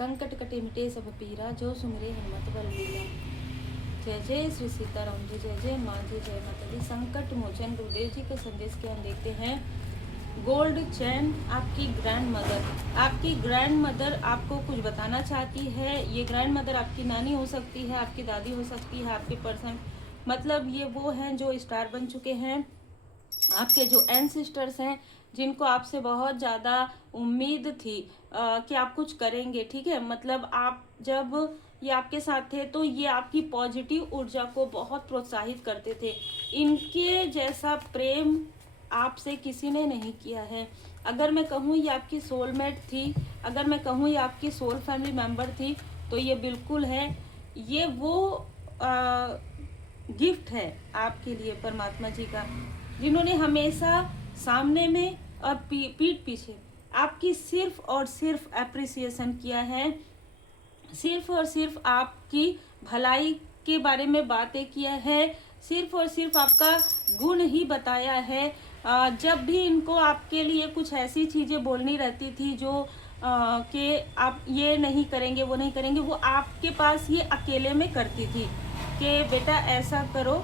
संकट कटे मिटे सब पीरा, जो सुमरे हनुमत बलवीरा। जय जय श्री सीताराम जी, जय जय माँ जी, जय माता दी। संकट मोचन गुरुदेव जी के संदेश के हम देखते हैं। गोल्ड चैन आपकी ग्रैंड मदर, आपकी ग्रैंड मदर आपको कुछ बताना चाहती है। ये ग्रैंड मदर आपकी नानी हो सकती है, आपकी दादी हो सकती है, आपके पर्सन मतलब ये वो हैं जो स्टार बन चुके हैं। आपके जो एंसेस्टर्स हैं जिनको आपसे बहुत ज़्यादा उम्मीद थी कि आप कुछ करेंगे, ठीक है। मतलब आप जब ये आपके साथ थे तो ये आपकी पॉजिटिव ऊर्जा को बहुत प्रोत्साहित करते थे। इनके जैसा प्रेम आपसे किसी ने नहीं किया है। अगर मैं कहूँ ये आपकी सोलमेट थी, अगर मैं कहूँ ये आपकी सोल फैमिली मेंबर थी, तो ये बिल्कुल है। ये वो गिफ्ट है आपके लिए परमात्मा जी का, जिन्होंने हमेशा सामने में और पीठ पीछे आपकी सिर्फ और सिर्फ अप्रिसिएशन किया है, सिर्फ और सिर्फ आपकी भलाई के बारे में बातें किया है, सिर्फ और सिर्फ आपका गुण ही बताया है। जब भी इनको आपके लिए कुछ ऐसी चीज़ें बोलनी रहती थी जो कि आप ये नहीं करेंगे वो नहीं करेंगे, वो आपके पास ये अकेले में करती थी कि बेटा ऐसा करो,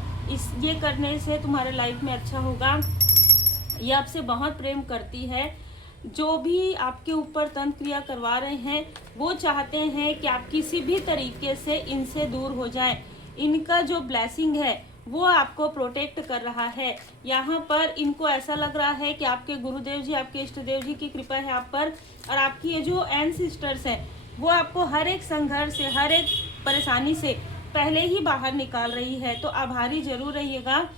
ये करने से तुम्हारे लाइफ में अच्छा होगा। ये आपसे बहुत प्रेम करती है। जो भी आपके ऊपर तंत्र क्रिया करवा रहे हैं वो चाहते हैं कि आप किसी भी तरीके से इनसे दूर हो जाएं। इनका जो ब्लेसिंग है वो आपको प्रोटेक्ट कर रहा है। यहाँ पर इनको ऐसा लग रहा है कि आपके गुरुदेव जी, आपके इष्ट देव जी की कृपा है आप पर, और आपकी ये जो एंसेस्टर्स हैं वो आपको हर एक संघर्ष से, हर एक परेशानी से पहले ही बाहर निकाल रही है। तो आभारी जरूर रहिएगा।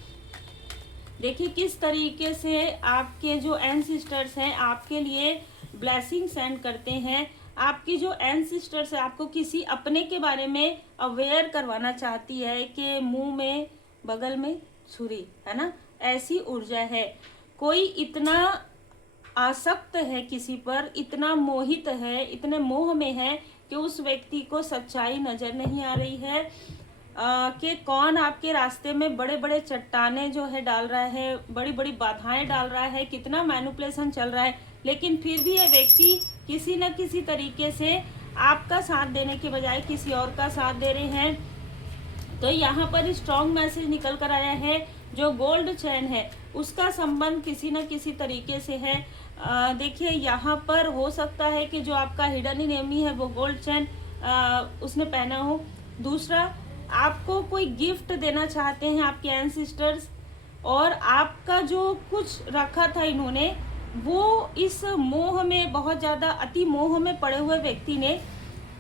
देखिए किस तरीके से आपके जो एंसेस्टर्स हैं आपके लिए ब्लेसिंग सेंड करते हैं। आपकी जो एंसेस्टर्स है आपको किसी अपने के बारे में अवेयर करवाना चाहती है कि मुंह में बगल में छुरी, है ना, ऐसी ऊर्जा है। कोई इतना आसक्त है किसी पर, इतना मोहित है, इतने मोह में है कि उस व्यक्ति को सच्चाई नजर नहीं आ रही है कि कौन आपके रास्ते में बड़े बड़े चट्टाने जो है डाल रहा है, बड़ी बड़ी बाधाएं डाल रहा है, कितना मैनिपुलेशन चल रहा है, लेकिन फिर भी ये व्यक्ति किसी न किसी तरीके से आपका साथ देने के बजाय किसी और का साथ दे रहे हैं। तो यहाँ पर स्ट्रॉन्ग मैसेज निकल कर आया है। जो गोल्ड चैन है उसका संबंध किसी न किसी तरीके से है। देखिए यहाँ पर हो सकता है कि जो आपका हिडन एनिमी है वो गोल्ड चैन उसने पहना हो। दूसरा, आपको कोई गिफ्ट देना चाहते हैं आपके एंसेस्टर्स, और आपका जो कुछ रखा था इन्होंने, वो इस मोह में, बहुत ज़्यादा अति मोह में पड़े हुए व्यक्ति ने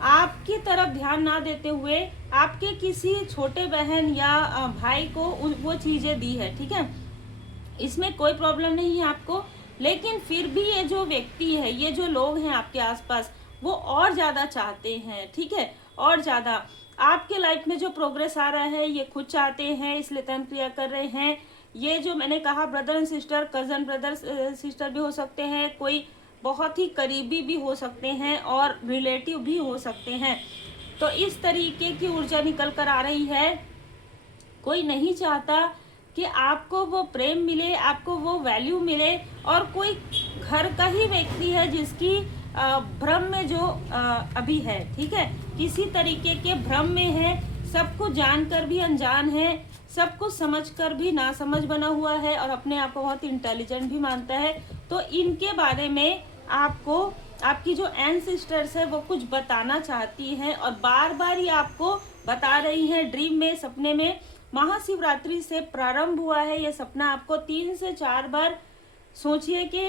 आपकी तरफ ध्यान ना देते हुए आपके किसी छोटे बहन या भाई को वो चीज़ें दी है, ठीक है। इसमें कोई प्रॉब्लम नहीं है आपको, लेकिन फिर भी ये जो व्यक्ति है, ये जो लोग हैं आपके आसपास, वो और ज़्यादा चाहते हैं, ठीक है, और ज़्यादा आपके लाइफ में जो प्रोग्रेस आ रहा है ये खुद चाहते हैं, इसलिए तंत्र क्रिया कर रहे हैं। ये जो मैंने कहा brother and sister, cousin brother sister भी हो सकते हैं, कोई बहुत ही करीबी भी हो सकते हैं और रिलेटिव भी हो सकते हैं। तो इस तरीके की ऊर्जा निकल कर आ रही है। कोई नहीं चाहता कि आपको वो प्रेम मिले, आपको वो वैल्यू मिले, और कोई घर का ही व्यक्ति है जिसकी भ्रम में जो अभी है, ठीक है, किसी तरीके के भ्रम में है, सब कुछ जानकर भी अनजान है, सब कुछ समझकर भी नासमझ बना हुआ है, और अपने आप को बहुत इंटेलिजेंट भी मानता है। तो इनके बारे में आपको आपकी जो एंसेस्टर्स है वो कुछ बताना चाहती हैं, और बार बार ही आपको बता रही हैं, ड्रीम में, सपने में। महाशिवरात्रि से प्रारंभ हुआ है ये सपना। आपको 3 से 4 बार सोचिए कि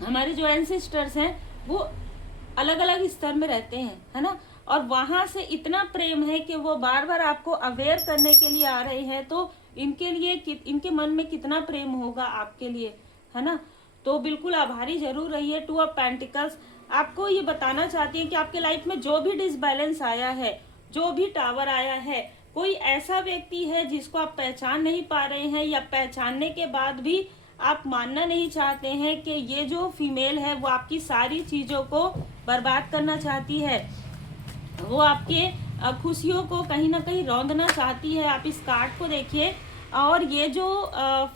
हमारे जो एंसेस्टर्स हैं वो अलग अलग स्तर में रहते हैं, है ना, और वहां से इतना प्रेम है कि वो बार बार आपको अवेयर करने के लिए आ रहे हैं। तो इनके लिए, इनके मन में कितना प्रेम होगा आपके लिए, है ना। तो बिल्कुल आभारी जरूर रहिए। 2 ऑफ पेंटिकल्स आपको ये बताना चाहती है कि आपके लाइफ में जो भी डिसबैलेंस आया है, जो भी टावर आया है, कोई ऐसा व्यक्ति है जिसको आप पहचान नहीं पा रहे हैं, या पहचानने के बाद भी आप मानना नहीं चाहते हैं कि ये जो फीमेल है वो आपकी सारी चीज़ों को बर्बाद करना चाहती है, वो आपके खुशियों को कहीं ना कहीं रौंदना चाहती है। आप इस कार्ड को देखिए, और ये जो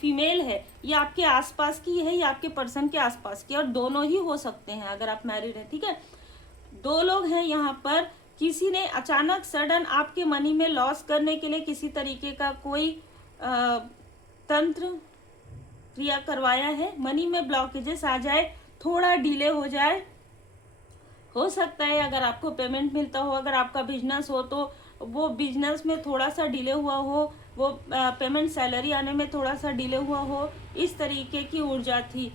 फीमेल है ये आपके आसपास की है या आपके पर्सन के आसपास की, और दोनों ही हो सकते हैं अगर आप मैरिड है, ठीक है। दो लोग हैं यहाँ पर। किसी ने अचानक सडन आपके मनी में लॉस करने के लिए किसी तरीके का कोई तंत्र क्रिया करवाया है। मनी में ब्लॉकेजेस आ जाए, थोड़ा डिले हो जाए, हो सकता है अगर आपको पेमेंट मिलता हो, अगर आपका बिजनेस हो तो वो बिजनेस में थोड़ा सा डिले हुआ हो, वो पेमेंट सैलरी आने में थोड़ा सा डिले हुआ हो, इस तरीके की ऊर्जा थी।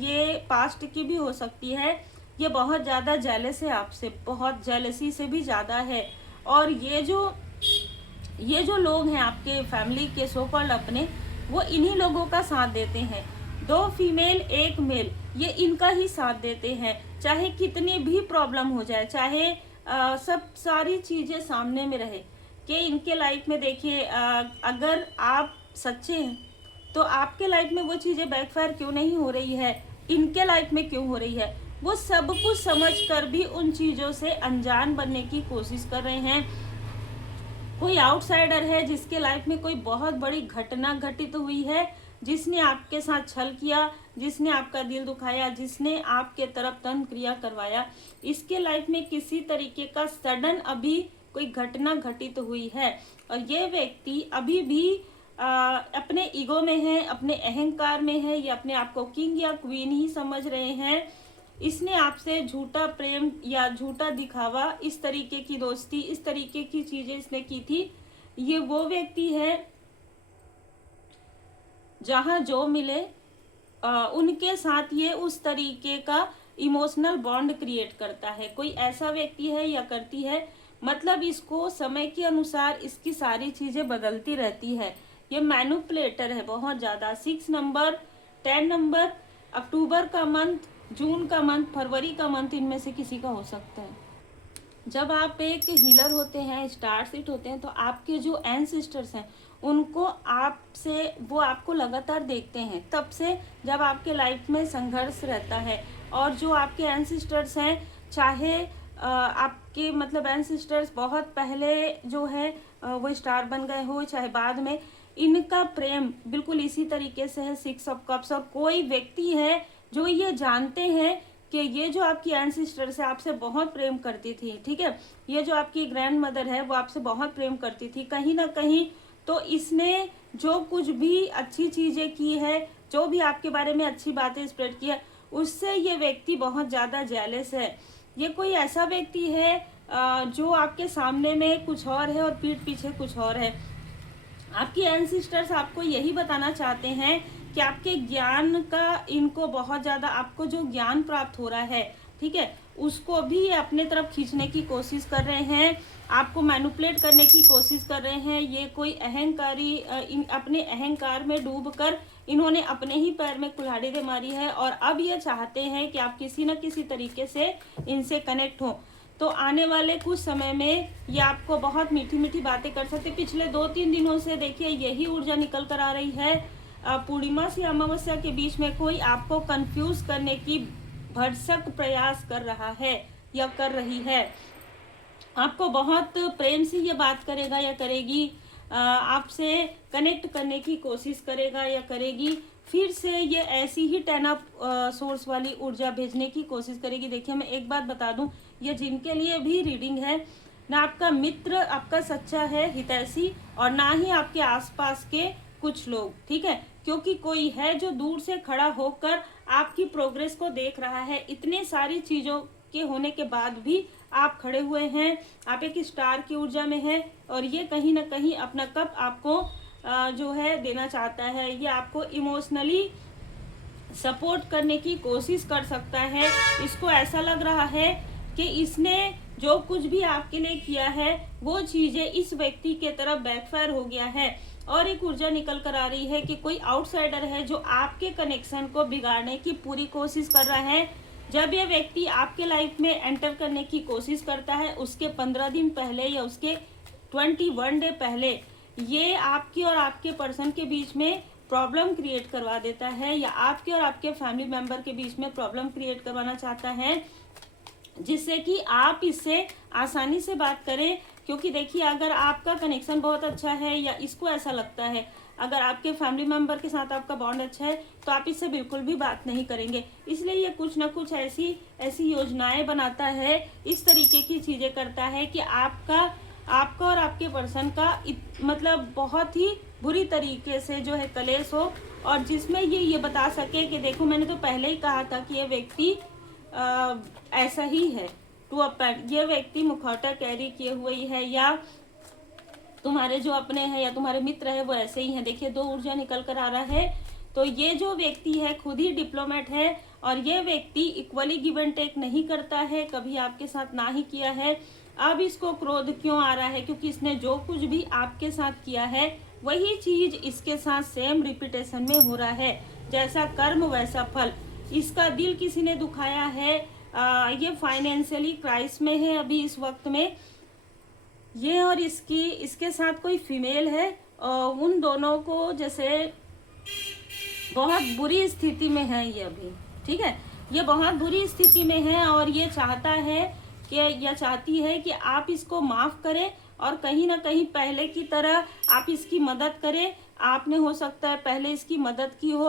ये पास्ट की भी हो सकती है। ये बहुत ज़्यादा जेलस है आपसे, बहुत जेलसी से भी ज़्यादा है। और ये जो लोग हैं आपके फैमिली के सो कॉल्ड अपने, वो इन्हीं लोगों का साथ देते हैं। 2 फीमेल 1 मेल, ये इनका ही साथ देते हैं। चाहे कितनी भी प्रॉब्लम हो जाए, चाहे सब सारी चीज़ें सामने में रहे कि इनके लाइफ में देखिए, अगर आप सच्चे हैं तो आपके लाइफ में वो चीज़ें बैकफायर क्यों नहीं हो रही है, इनके लाइफ में क्यों हो रही है। वो सब कुछ समझ कर भी उन चीज़ों से अनजान बनने की कोशिश कर रहे हैं। कोई आउटसाइडर है जिसके लाइफ में कोई बहुत बड़ी घटना घटित हुई है, जिसने आपके साथ छल किया, जिसने आपका दिल दुखाया, जिसने आपके तरफ तंत्र क्रिया करवाया। इसके लाइफ में किसी तरीके का सडन अभी कोई घटना घटित हुई है और ये व्यक्ति अभी भी अपने ईगो में है, अपने अहंकार में है, ये अपने आप को किंग या क्वीन ही समझ रहे हैं। इसने आपसे झूठा प्रेम या झूठा दिखावा, इस तरीके की दोस्ती, इस तरीके की चीजें इसने की थी। ये वो व्यक्ति है जहां जो मिले उनके साथ ये उस तरीके का इमोशनल बॉन्ड क्रिएट करता है। कोई ऐसा व्यक्ति है या करती है, मतलब इसको समय के अनुसार इसकी सारी चीजें बदलती रहती है। ये मैनिपुलेटर है बहुत ज्यादा। 6 नंबर, 10 नंबर, अक्टूबर का मंथ, जून का मंथ, फरवरी का मंथ, इनमें से किसी का हो सकता है। जब आप एक हीलर होते हैं, स्टार सीट होते हैं, तो आपके जो एंसेस्टर्स हैं उनको आपसे, वो आपको लगातार देखते हैं तब से जब आपके लाइफ में संघर्ष रहता है। और जो आपके एंसेस्टर्स हैं, चाहे आपके मतलब एंसेस्टर्स बहुत पहले जो है वो स्टार बन गए हो, चाहे बाद में, इनका प्रेम बिल्कुल इसी तरीके से है। 6 ऑफ कप्स। और कोई व्यक्ति है जो ये जानते हैं कि ये जो आपकी एंसेस्टर से आपसे बहुत प्रेम करती थी, ठीक है, ये जो आपकी ग्रैंड मदर है वो आपसे बहुत प्रेम करती थी कहीं ना कहीं, तो इसने जो कुछ भी अच्छी चीजें की है, जो भी आपके बारे में अच्छी बातें स्प्रेड की है, उससे ये व्यक्ति बहुत ज्यादा जेलस है। ये कोई ऐसा व्यक्ति है जो आपके सामने में कुछ और है और पीठ पीछे कुछ और है। आपकी एंसेस्टर्स आपको यही बताना चाहते हैं कि आपके ज्ञान का इनको बहुत ज्यादा, आपको जो ज्ञान प्राप्त हो रहा है, ठीक है, उसको भी ये अपने तरफ खींचने की कोशिश कर रहे हैं, आपको मैनिपुलेट करने की कोशिश कर रहे हैं। ये कोई अहंकारी, अपने अहंकार में डूबकर इन्होंने अपने ही पैर में कुल्हाड़ी दे मारी है और अब ये चाहते हैं कि आप किसी न किसी तरीके से इनसे कनेक्ट हो। तो आने वाले कुछ समय में ये आपको बहुत मीठी मीठी बातें कर सकते। पिछले 2-3 दिनों से देखिए यही ऊर्जा निकल कर आ रही है। पूर्णिमा से अमावस्या के बीच में कोई आपको कंफ्यूज करने की भरसक प्रयास कर रहा है या कर रही है। आपको बहुत प्रेम से ये बात करेगा या करेगी, आपसे कनेक्ट करने की कोशिश करेगा या करेगी। फिर से ये ऐसी ही 10 ऑफ सोर्स वाली ऊर्जा भेजने की कोशिश करेगी। देखिए मैं एक बात बता दूं, ये जिनके लिए भी रीडिंग है, ना आपका मित्र आपका सच्चा है हितैषी और ना ही आपके आसपास के कुछ लोग, ठीक है, क्योंकि कोई है जो दूर से खड़ा होकर आपकी प्रोग्रेस को देख रहा है। इतने सारी चीजों के होने के बाद भी आप खड़े हुए हैं, आप एक स्टार की ऊर्जा में हैं और ये कहीं ना कहीं अपना कप आपको जो है देना चाहता है। ये आपको इमोशनली सपोर्ट करने की कोशिश कर सकता है। इसको ऐसा लग रहा है कि इसने जो कुछ भी आपके लिए किया है वो चीजें इस व्यक्ति के तरफ बैकफायर हो गया है। और एक ऊर्जा निकल कर आ रही है कि कोई आउटसाइडर है जो आपके कनेक्शन को बिगाड़ने की पूरी कोशिश कर रहा है। जब ये व्यक्ति आपके लाइफ में एंटर करने की कोशिश करता है, उसके 15 दिन पहले या उसके 21 डे पहले ये आपकी और आपके पर्सन के बीच में प्रॉब्लम क्रिएट करवा देता है, या आपके और आपके फैमिली मेंबर के बीच में प्रॉब्लम क्रिएट करवाना चाहता है, जिससे कि आप इससे आसानी से बात करें। क्योंकि देखिए अगर आपका कनेक्शन बहुत अच्छा है या इसको ऐसा लगता है अगर आपके फैमिली मेंबर के साथ आपका बॉन्ड अच्छा है तो आप इससे बिल्कुल भी बात नहीं करेंगे। इसलिए ये कुछ ना कुछ ऐसी ऐसी योजनाएं बनाता है, इस तरीके की चीज़ें करता है कि आपका और आपके पर्सन का मतलब बहुत ही बुरी तरीके से जो है कलेश हो, और जिसमें ये बता सके कि देखो मैंने तो पहले ही कहा था कि ये व्यक्ति ऐसा ही है, टू अपेंड, ये व्यक्ति मुखौटा कैरी किए हुए ही है, या तुम्हारे जो अपने हैं या तुम्हारे मित्र है वो ऐसे ही हैं। देखिए 2 ऊर्जा निकल कर आ रहा है, तो ये जो व्यक्ति है खुद ही डिप्लोमेट है, और ये व्यक्ति इक्वली गिव एंड टेक नहीं करता है, कभी आपके साथ ना ही किया है। अब इसको क्रोध क्यों आ रहा है? क्योंकि इसने जो कुछ भी आपके साथ किया है वही चीज इसके साथ सेम रिपीटेशन में हो रहा है। जैसा कर्म वैसा फल। इसका दिल किसी ने दुखाया है, ये फाइनेंशियली क्राइसिस में है अभी इस वक्त में ये, और इसके साथ कोई फीमेल है, और उन दोनों को जैसे बहुत बुरी स्थिति में है ये अभी, ठीक है, ये बहुत बुरी स्थिति में है, और ये चाहता है कि या चाहती है कि आप इसको माफ करें, और कहीं ना कहीं पहले की तरह आप इसकी मदद करें। आपने हो सकता है पहले इसकी मदद की हो,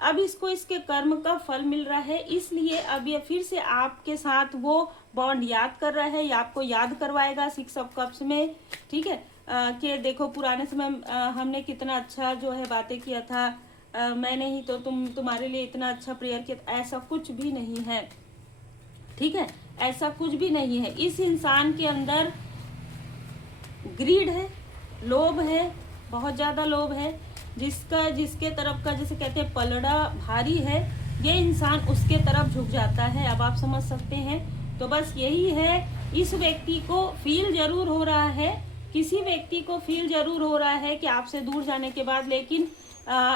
अब इसको इसके कर्म का फल मिल रहा है, इसलिए अब ये फिर से आपके साथ वो बॉन्ड याद कर रहा है, या आपको याद करवाएगा 6 ऑफ कप्स में, ठीक है, कि देखो पुराने समय हमने कितना अच्छा जो है बातें किया था, मैंने ही तो तुम्हारे लिए इतना अच्छा प्रेयर किया। ऐसा कुछ भी नहीं है, ठीक है, ऐसा कुछ भी नहीं है। इस इंसान के अंदर ग्रीड है, लोभ है, बहुत ज़्यादा लोभ है, जिसके तरफ का जैसे कहते हैं पलड़ा भारी है, ये इंसान उसके तरफ झुक जाता है। अब आप समझ सकते हैं। तो बस यही है, इस व्यक्ति को फील जरूर हो रहा है, किसी व्यक्ति को फील जरूर हो रहा है कि आपसे दूर जाने के बाद, लेकिन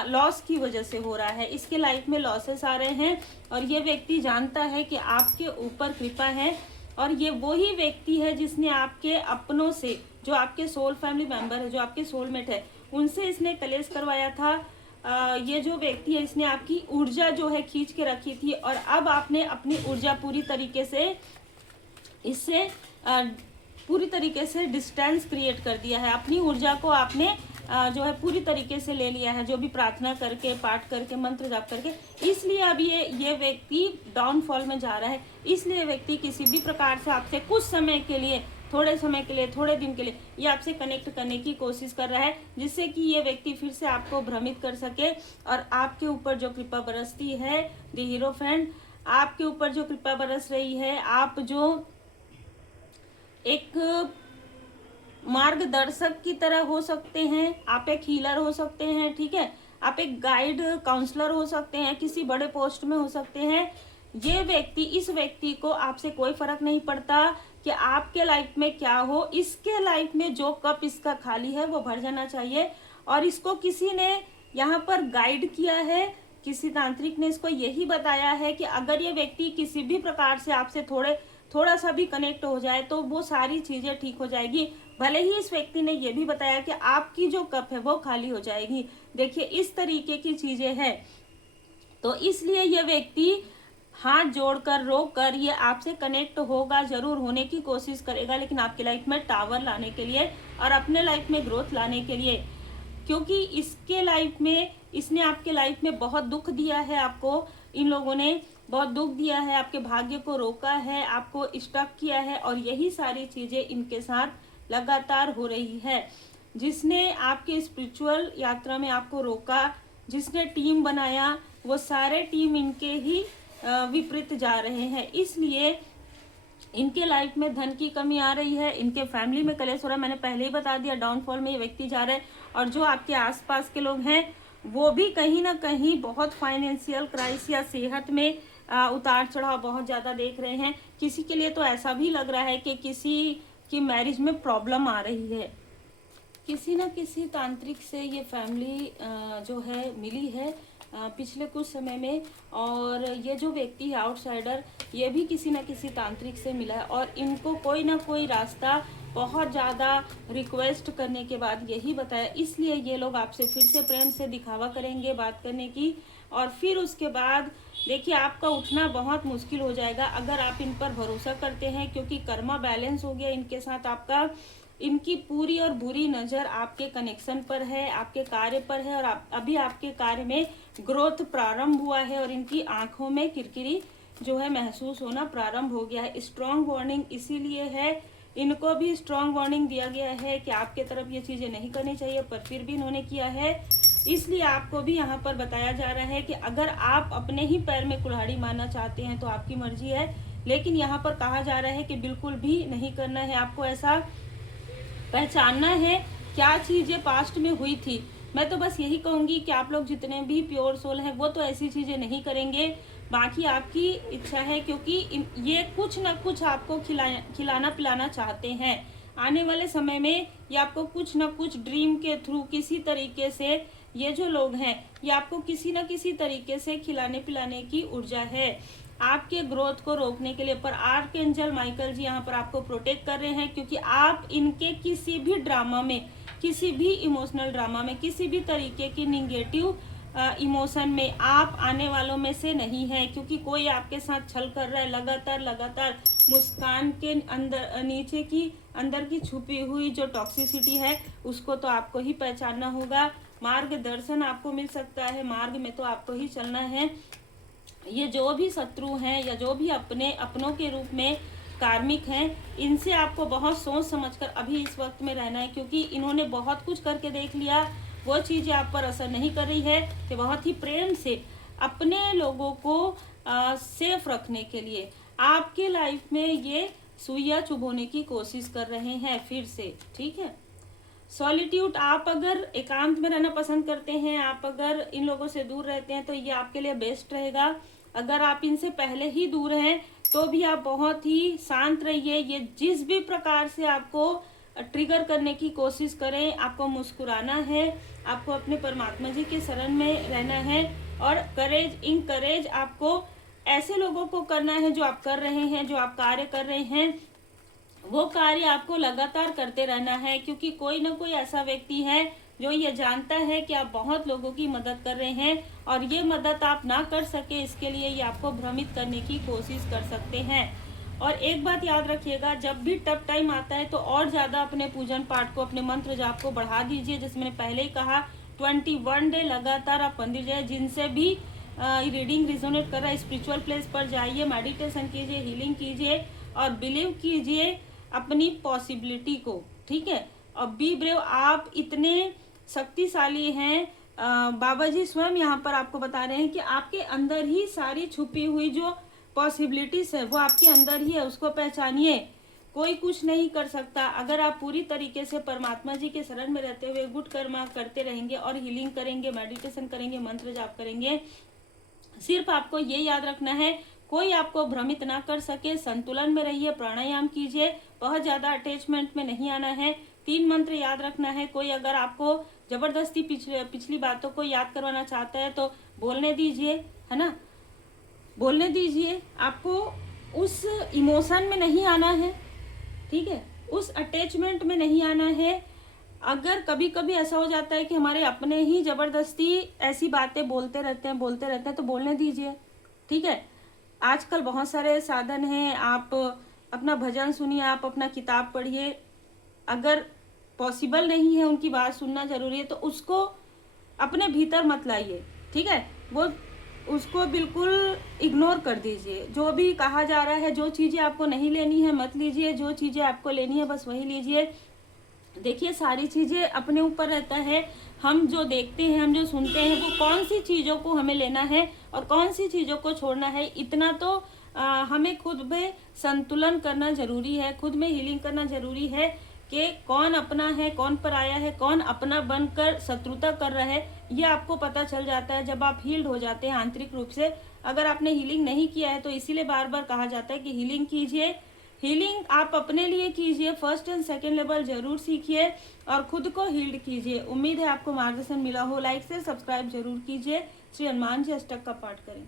लॉस की वजह से हो रहा है। इसके लाइफ में लॉसेस आ रहे हैं, और ये व्यक्ति जानता है कि आपके ऊपर कृपा है, और ये वही व्यक्ति है जिसने आपके अपनों से, जो आपके सोल फैमिली मेंबर है, जो आपके सोलमेट है, उनसे इसने कलेश करवाया था। ये जो व्यक्ति है इसने आपकी ऊर्जा जो है खींच के रखी थी, और अब आपने अपनी ऊर्जा पूरी तरीके से इससे पूरी तरीके से डिस्टेंस क्रिएट कर दिया है। अपनी ऊर्जा को आपने जो है पूरी तरीके से ले लिया है, जो भी प्रार्थना करके, पाठ करके, मंत्र जाप करके। इसलिए अब ये व्यक्ति डाउनफॉल में जा रहा है। इसलिए व्यक्ति किसी भी प्रकार से आपसे कुछ समय के लिए, थोड़े समय के लिए, थोड़े दिन के लिए ये आपसे कनेक्ट करने की कोशिश कर रहा है, जिससे कि ये व्यक्ति फिर से आपको भ्रमित कर सके, और आपके ऊपर जो कृपा बरसती है द हीरोफेंट, आपके ऊपर जो कृपा बरस रही है, आप जो एक मार्गदर्शक की तरह हो सकते हैं, आप एक हीलर हो सकते हैं, ठीक है, आप एक गाइड काउंसलर हो सकते हैं, किसी बड़े पोस्ट में हो सकते हैं। ये व्यक्ति, इस व्यक्ति को आपसे कोई फर्क नहीं पड़ता कि आपके लाइफ में क्या हो, इसके लाइफ में जो कप इसका खाली है वो भर जाना चाहिए। और इसको किसी ने यहाँ पर गाइड किया है, किसी तांत्रिक ने इसको यही बताया है कि अगर ये व्यक्ति किसी भी प्रकार से आपसे थोड़ा सा भी कनेक्ट हो जाए तो वो सारी चीजें ठीक हो जाएगी। भले ही इस व्यक्ति ने ये भी बताया कि आपकी जो कप है वो खाली हो जाएगी। देखिए इस तरीके की चीजें हैं, तो इसलिए ये व्यक्ति हाथ जोड़कर, रोक कर ये आपसे कनेक्ट होगा, जरूर होने की कोशिश करेगा, लेकिन आपके लाइफ में टावर लाने के लिए और अपने लाइफ में ग्रोथ लाने के लिए, क्योंकि इसके लाइफ में, इसने आपके लाइफ में बहुत दुख दिया है आपको, इन लोगों ने बहुत दुख दिया है, आपके भाग्य को रोका है, आपको स्टक किया है, और यही सारी चीजें इनके साथ लगातार हो रही है। जिसने आपके स्पिरिचुअल यात्रा में आपको रोका, जिसने टीम बनाया, वो सारे टीम इनके ही विपरीत जा रहे हैं। इसलिए इनके लाइफ में धन की कमी आ रही है, इनके फैमिली में कलेश हो रहा है। मैंने पहले ही बता दिया, डाउनफॉल में ये व्यक्ति जा रहा है। और जो आपके आसपास के लोग हैं वो भी कहीं ना कहीं बहुत फाइनेंशियल क्राइसिस या सेहत में उतार चढ़ाव बहुत ज़्यादा देख रहे हैं। किसी के लिए तो ऐसा भी लग रहा है कि किसी की मैरिज में प्रॉब्लम आ रही है। किसी न किसी तांत्रिक से ये फैमिली जो है मिली है पिछले कुछ समय में, और ये जो व्यक्ति है आउटसाइडर, ये भी किसी न किसी तांत्रिक से मिला है, और इनको कोई ना कोई रास्ता बहुत ज़्यादा रिक्वेस्ट करने के बाद यही बताया। इसलिए ये लोग आपसे फिर से प्रेम से दिखावा करेंगे बात करने की, और फिर उसके बाद देखिए आपका उठना बहुत मुश्किल हो जाएगा अगर आप इन पर भरोसा करते हैं, क्योंकि कर्मा बैलेंस हो गया इनके साथ आपका। इनकी पूरी और बुरी नज़र आपके कनेक्शन पर है, आपके कार्य पर है, और अभी आपके कार्य में ग्रोथ प्रारंभ हुआ है और इनकी आंखों में किरकिरी जो है महसूस होना प्रारंभ हो गया है। स्ट्रॉन्ग वार्निंग इसीलिए है, इनको भी स्ट्रॉन्ग वार्निंग दिया गया है कि आपके तरफ ये चीज़ें नहीं करनी चाहिए, पर फिर भी इन्होंने किया है। इसलिए आपको भी यहाँ पर बताया जा रहा है कि अगर आप अपने ही पैर में कुल्हाड़ी मारना चाहते हैं तो आपकी मर्जी है, लेकिन यहाँ पर कहा जा रहा है कि बिल्कुल भी नहीं करना है। आपको ऐसा पहचानना है क्या चीज़ें पास्ट में हुई थी। मैं तो बस यही कहूँगी कि आप लोग जितने भी प्योर सोल हैं वो तो ऐसी चीज़ें नहीं करेंगे, बाकी आपकी इच्छा है, क्योंकि ये कुछ ना कुछ आपको खिलाना पिलाना चाहते हैं। आने वाले समय में ये आपको कुछ ना कुछ ड्रीम के थ्रू किसी तरीके से, ये जो लोग हैं ये आपको किसी ना किसी तरीके से खिलाने पिलाने की ऊर्जा है आपके ग्रोथ को रोकने के लिए। पर आर्कएंजल माइकल जी यहाँ पर आपको प्रोटेक्ट कर रहे हैं, क्योंकि आप इनके किसी भी ड्रामा में, किसी भी इमोशनल ड्रामा में, किसी भी तरीके की निगेटिव इमोशन में आप आने वालों में से नहीं है, क्योंकि कोई आपके साथ छल कर रहा है। लगातार मुस्कान के अंदर नीचे की अंदर की छुपी हुई जो टॉक्सिसिटी है उसको तो आपको ही पहचानना होगा। मार्गदर्शन आपको मिल सकता है, मार्ग में तो आपको ही चलना है। ये जो भी शत्रु हैं या जो भी अपनों के रूप में कार्मिक हैं, इनसे आपको बहुत सोच समझकर अभी इस वक्त में रहना है, क्योंकि इन्होंने बहुत कुछ करके देख लिया, वो चीज़ें आप पर असर नहीं कर रही है। कि बहुत ही प्रेम से अपने लोगों को सेफ रखने के लिए आपके लाइफ में ये सुइया चुभोने की कोशिश कर रहे हैं फिर से। ठीक है, सॉलिट्यूड, आप अगर एकांत में रहना पसंद करते हैं, आप अगर इन लोगों से दूर रहते हैं तो ये आपके लिए बेस्ट रहेगा। अगर आप इनसे पहले ही दूर हैं तो भी आप बहुत ही शांत रहिए। ये जिस भी प्रकार से आपको ट्रिगर करने की कोशिश करें, आपको मुस्कुराना है, आपको अपने परमात्मा जी के शरण में रहना है, और करेज आपको ऐसे लोगों को करना है जो आप कर रहे हैं, जो आप कार्य कर रहे हैं, वो कार्य आपको लगातार करते रहना है, क्योंकि कोई ना कोई ऐसा व्यक्ति है जो ये जानता है कि आप बहुत लोगों की मदद कर रहे हैं, और ये मदद आप ना कर सके इसके लिए ये आपको भ्रमित करने की कोशिश कर सकते हैं। और एक बात याद रखिएगा, जब भी टफ टाइम आता है तो और ज़्यादा अपने पूजन पाठ को, अपने मंत्र जाप को बढ़ा दीजिए। जैसे मैंने पहले ही कहा, 21 डे लगातार आप मंदिर जाए, जिनसे भी रीडिंग रिजोनेट कर रहा है, स्पिरिचुअल प्लेस पर जाइए, मेडिटेशन कीजिए, हीलिंग कीजिए, और बिलीव कीजिए अपनी पॉसिबिलिटी को। ठीक है, और बी ब्रेव, आप इतने शक्तिशाली हैं। बाबा जी स्वयं यहाँ पर आपको बता रहे हैं कि आपके अंदर ही सारी छुपी हुई जो पॉसिबिलिटीज है वो आपके अंदर ही है, उसको पहचानिए। कोई कुछ नहीं कर सकता अगर आप पूरी तरीके से परमात्मा जी के शरण में रहते हुए गुड कर्मा करते रहेंगे और हीलिंग करेंगे, मेडिटेशन करेंगे, मंत्र जाप करेंगे। सिर्फ आपको ये याद रखना है, कोई आपको भ्रमित ना कर सके। संतुलन में रहिए, प्राणायाम कीजिए, बहुत ज़्यादा अटैचमेंट में नहीं आना है। 3 मंत्र याद रखना है। कोई अगर आपको जबरदस्ती पिछली बातों को याद करवाना चाहता है तो बोलने दीजिए, है ना, बोलने दीजिए। आपको उस इमोशन में नहीं आना है, ठीक है, उस अटैचमेंट में नहीं आना है। अगर कभी कभी ऐसा हो जाता है कि हमारे अपने ही जबरदस्ती ऐसी बातें बोलते रहते हैं तो बोलने दीजिए। ठीक है, आजकल बहुत सारे साधन हैं, आप अपना भजन सुनिए, आप अपना किताब पढ़िए। अगर पॉसिबल नहीं है उनकी बात सुनना जरूरी है तो उसको अपने भीतर मत लाइए। ठीक है, वो उसको बिल्कुल इग्नोर कर दीजिए। जो भी कहा जा रहा है, जो चीज़ें आपको नहीं लेनी है मत लीजिए, जो चीज़ें आपको लेनी है बस वही लीजिए। देखिए, सारी चीज़ें अपने ऊपर रहता है। हम जो देखते हैं, हम जो सुनते हैं, वो कौन सी चीज़ों को हमें लेना है और कौन सी चीज़ों को छोड़ना है, इतना तो हमें खुद में संतुलन करना जरूरी है, खुद में हीलिंग करना जरूरी है कि कौन अपना है, कौन पराया है, कौन अपना बनकर शत्रुता कर रहा है। ये आपको पता चल जाता है जब आप हील्ड हो जाते हैं आंतरिक रूप से। अगर आपने हीलिंग नहीं किया है तो इसीलिए बार बार कहा जाता है कि हीलिंग कीजिए। हीलिंग आप अपने लिए कीजिए, फर्स्ट एंड सेकेंड लेवल जरूर सीखिए और खुद को हील्ड कीजिए। उम्मीद है आपको मार्गदर्शन मिला हो। लाइक से सब्सक्राइब जरूर कीजिए। श्री हनुमान जी अष्टक का पाठ करें।